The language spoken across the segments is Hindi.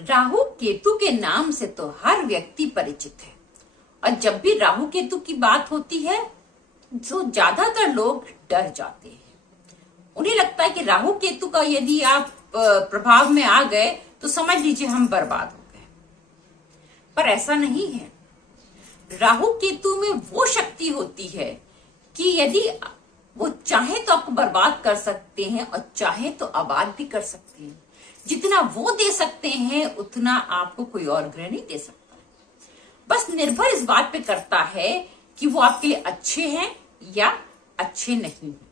राहु केतु के नाम से तो हर व्यक्ति परिचित है और जब भी राहु केतु की बात होती है तो ज्यादातर लोग डर जाते हैं। उन्हें लगता है कि राहु केतु का यदि आप प्रभाव में आ गए तो समझ लीजिए हम बर्बाद हो गए, पर ऐसा नहीं है। राहु केतु में वो शक्ति होती है कि यदि वो चाहे तो आपको बर्बाद कर सकते हैं और चाहे तो आबाद भी कर सकते हैं। जितना वो दे सकते हैं उतना आपको कोई और ग्रह नहीं दे सकता। बस निर्भर इस बात पे करता है कि वो आपके लिए अच्छे हैं या अच्छे नहीं हैं।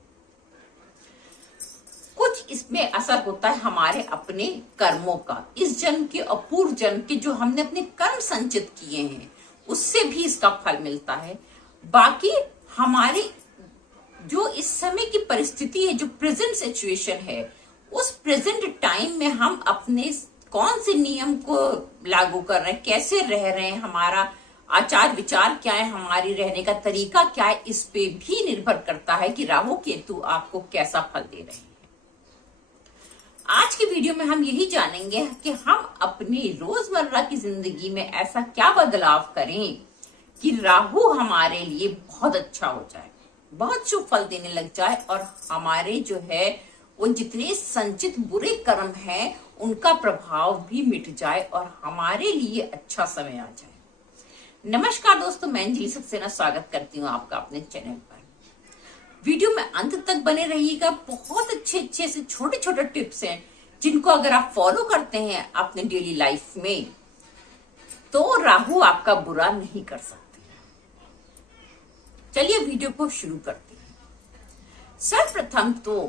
कुछ इसमें असर होता है हमारे अपने कर्मों का, इस जन्म के और पूर्व जन्म के जो हमने अपने कर्म संचित किए हैं उससे भी इसका फल मिलता है। बाकी हमारी जो इस समय की परिस्थिति है, जो प्रेजेंट सिचुएशन है, उस प्रेजेंट टाइम में हम अपने कौन से नियम को लागू कर रहे हैं, कैसे रह रहे हैं, हमारा आचार विचार क्या है, हमारी रहने का तरीका क्या है, इस पे भी निर्भर करता है कि राहु केतु आपको कैसा फल दे रहे हैं। आज की वीडियो में हम यही जानेंगे कि हम अपनी रोजमर्रा की जिंदगी में ऐसा क्या बदलाव करें कि राहु हमारे लिए बहुत अच्छा हो जाए, बहुत शुभ फल देने लग जाए और हमारे जो है वो जितने संचित बुरे कर्म हैं उनका प्रभाव भी मिट जाए और हमारे लिए अच्छा समय आ जाए। नमस्कार दोस्तों, मैं अंजलि सक्सेना स्वागत करती हूँ आपका अपने चैनल पर। वीडियो में अंत तक बने रहिएगा। बहुत अच्छे से छोटे छोटे टिप्स हैं जिनको अगर आप फॉलो करते हैं अपने डेली लाइफ में तो राहु आपका बुरा नहीं कर सकते। चलिए वीडियो को शुरू करते हैं। सर्वप्रथम तो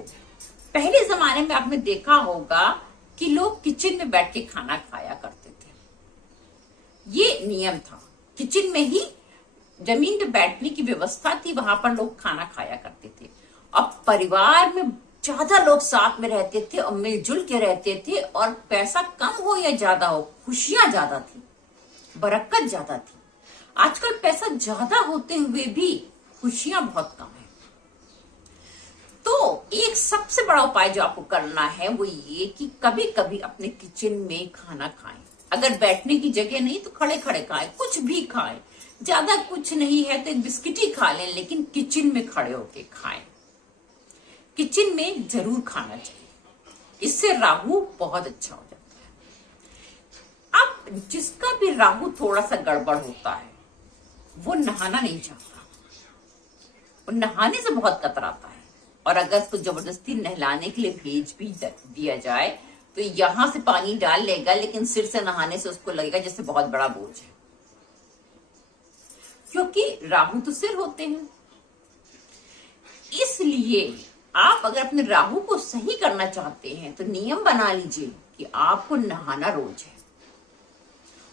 पहले जमाने में आपने देखा होगा कि लोग किचन में बैठ के खाना खाया करते थे। ये नियम था, किचन में ही जमीन पे बैठने की व्यवस्था थी, वहां पर लोग खाना खाया करते थे। अब परिवार में ज्यादा लोग साथ में रहते थे और मिलजुल के रहते थे और पैसा कम हो या ज्यादा हो, खुशियां ज्यादा थी, बरकत ज्यादा थी। आजकल पैसा ज्यादा होते हुए भी खुशियां बहुत कम है। तो एक सबसे बड़ा उपाय जो आपको करना है वो ये कि कभी कभी अपने किचन में खाना खाएं। अगर बैठने की जगह नहीं तो खड़े खड़े खाएं, कुछ भी खाएं। ज्यादा कुछ नहीं है तो एक बिस्किट ही खा लें, लेकिन किचन में खड़े होके खाएं। किचन में जरूर खाना चाहिए, इससे राहु बहुत अच्छा हो जाता है। अब जिसका भी राहु थोड़ा सा गड़बड़ होता है वो नहाना नहीं चाहता, वो नहाने से बहुत कतराता है और अगर उसको जबरदस्ती नहलाने के लिए भेज भी दिया जाए तो यहां से पानी डाल लेगा, लेकिन सिर से नहाने से उसको लगेगा जैसे बहुत बड़ा बोझ है, क्योंकि राहु तो सिर होते हैं। इसलिए आप अगर अपने राहु को सही करना चाहते हैं तो नियम बना लीजिए कि आपको नहाना रोज है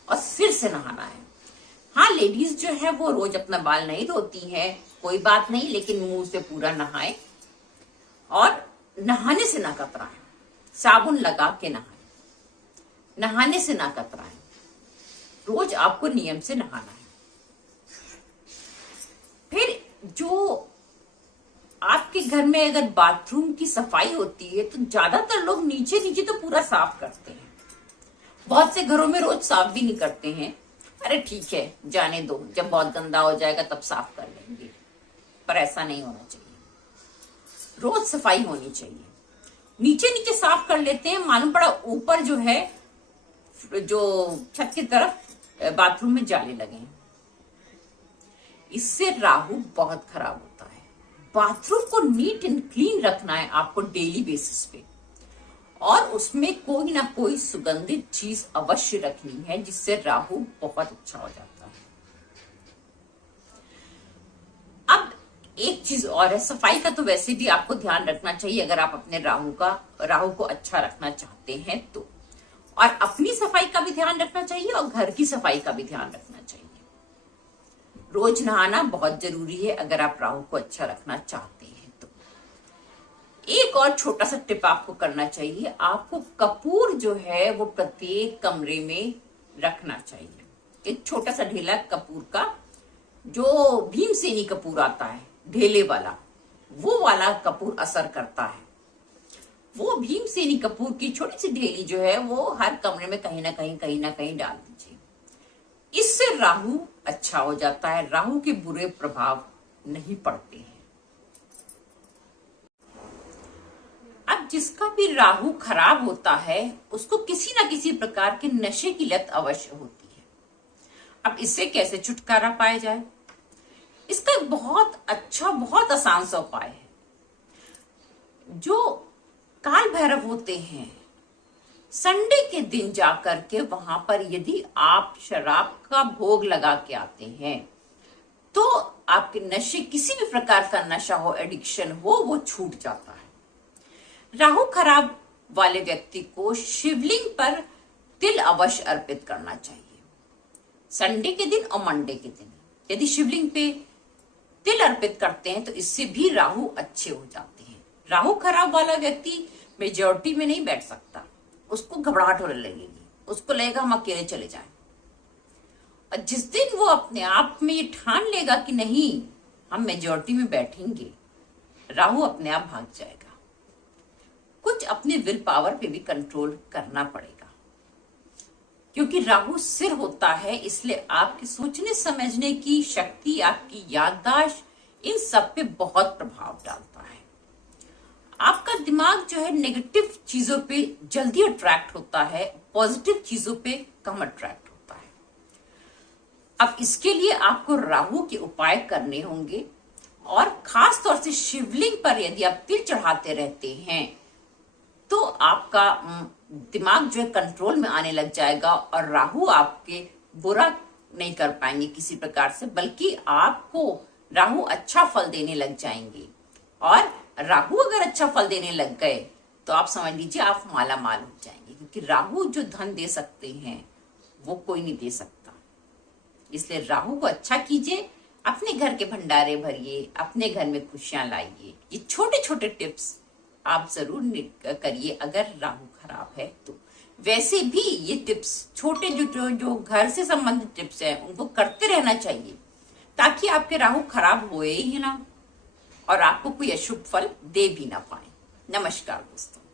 और सिर से नहाना है। हाँ, लेडीज जो है वो रोज अपना बाल नहीं धोती हैं, कोई बात नहीं, लेकिन मुंह से पूरा नहाए और नहाने से ना कतराएं, साबुन लगा के नहाएं, नहाने से ना कतराएं। रोज आपको नियम से नहाना है। फिर जो आपके घर में अगर बाथरूम की सफाई होती है तो ज्यादातर लोग नीचे नीचे तो पूरा साफ करते हैं, बहुत से घरों में रोज साफ भी नहीं करते हैं। अरे ठीक है, जाने दो, जब बहुत गंदा हो जाएगा तब साफ कर लेंगे, पर ऐसा नहीं होना चाहिए। रोज सफाई होनी चाहिए। नीचे नीचे साफ कर लेते हैं, मालूम पड़ा ऊपर जो है जो छत की तरफ बाथरूम में जाले लगे हैं, इससे राहु बहुत खराब होता है। बाथरूम को नीट एंड क्लीन रखना है आपको डेली बेसिस पे और उसमें कोई ना कोई सुगंधित चीज अवश्य रखनी है जिससे राहु बहुत अच्छा हो जाता है। अब एक चीज और है, सफाई का तो वैसे भी आपको ध्यान रखना चाहिए अगर आप अपने राहु को अच्छा रखना चाहते हैं तो, और अपनी सफाई का भी ध्यान रखना चाहिए और घर की सफाई का भी ध्यान रखना चाहिए। रोज नहाना बहुत जरूरी है अगर आप राहु को अच्छा रखना चाहते हैं तो। एक और छोटा सा टिप आपको करना चाहिए, आपको कपूर जो है वो प्रत्येक कमरे में रखना चाहिए। एक छोटा सा ढेला कपूर का, जो भीमसेनी कपूर आता है ढेले वाला, वो वाला कपूर असर करता है। वो भीमसेनी कपूर की छोटी सी ढेली जो है वो हर कमरे में कहीं ना कहीं डाल दीजिए। इससे राहु अच्छा हो जाता है, राहु के बुरे प्रभाव नहीं पड़ते हैं। अब जिसका भी राहु खराब होता है उसको किसी ना किसी प्रकार के नशे की लत अवश्य होती है। अब इससे कैसे छुटकारा पाया जाए? इसका एक बहुत अच्छा, बहुत आसान सा उपाय है। जो काल भैरव होते हैं, संडे के दिन जाकर के वहां पर यदि आप शराब का भोग लगा के आते हैं तो आपके नशे, किसी भी प्रकार का नशा हो, एडिक्शन हो, वो छूट जाता है। राहु खराब वाले व्यक्ति को शिवलिंग पर तिल अवश्य अर्पित करना चाहिए। संडे के दिन और मंडे के दिन यदि शिवलिंग पे तिल अर्पित करते हैं तो इससे भी राहु अच्छे हो जाते हैं। राहु खराब वाला व्यक्ति मेजॉरिटी में नहीं बैठ सकता, उसको घबराहट होने लगेगी, उसको लगेगा हम अकेले चले जाएं। और जिस दिन वो अपने आप में ये ठान लेगा कि नहीं हम मेजॉरिटी में बैठेंगे, राहु अपने आप भाग जाएगा। कुछ अपने विल पावर पे भी कंट्रोल करना पड़ेगा, क्योंकि राहु सिर होता है, इसलिए आपके सोचने समझने की शक्ति, आपकी याददाश्त, इन सब पे बहुत प्रभाव डालता है। आपका दिमाग जो है नेगेटिव चीजों पे जल्दी अट्रैक्ट होता है, पॉजिटिव चीजों पे कम अट्रैक्ट होता है। अब इसके लिए आपको राहु के उपाय करने होंगे, और खास तौर से शिवलिंग पर यदि आप तिल चढ़ाते रहते हैं तो आपका दिमाग जो है कंट्रोल में आने लग जाएगा, और राहु आपके बुरा नहीं कर पाएंगे किसी प्रकार से, बल्कि आपको राहु अच्छा फल देने लग जाएंगे। और राहु अगर अच्छा फल देने लग गए तो आप समझ लीजिए आप माला माल हो जाएंगे, क्योंकि राहु जो धन दे सकते हैं वो कोई नहीं दे सकता। इसलिए राहु को अच्छा कीजिए, अपने घर के भंडारे भरिए, अपने घर में खुशियां लाइए। ये छोटे छोटे टिप्स आप जरूर करिए अगर राहु खराब है तो। वैसे भी ये टिप्स छोटे जो घर से संबंधित टिप्स हैं उनको करते रहना चाहिए, ताकि आपके राहु खराब होए ही ना और आपको कोई अशुभ फल दे भी ना पाए। नमस्कार दोस्तों।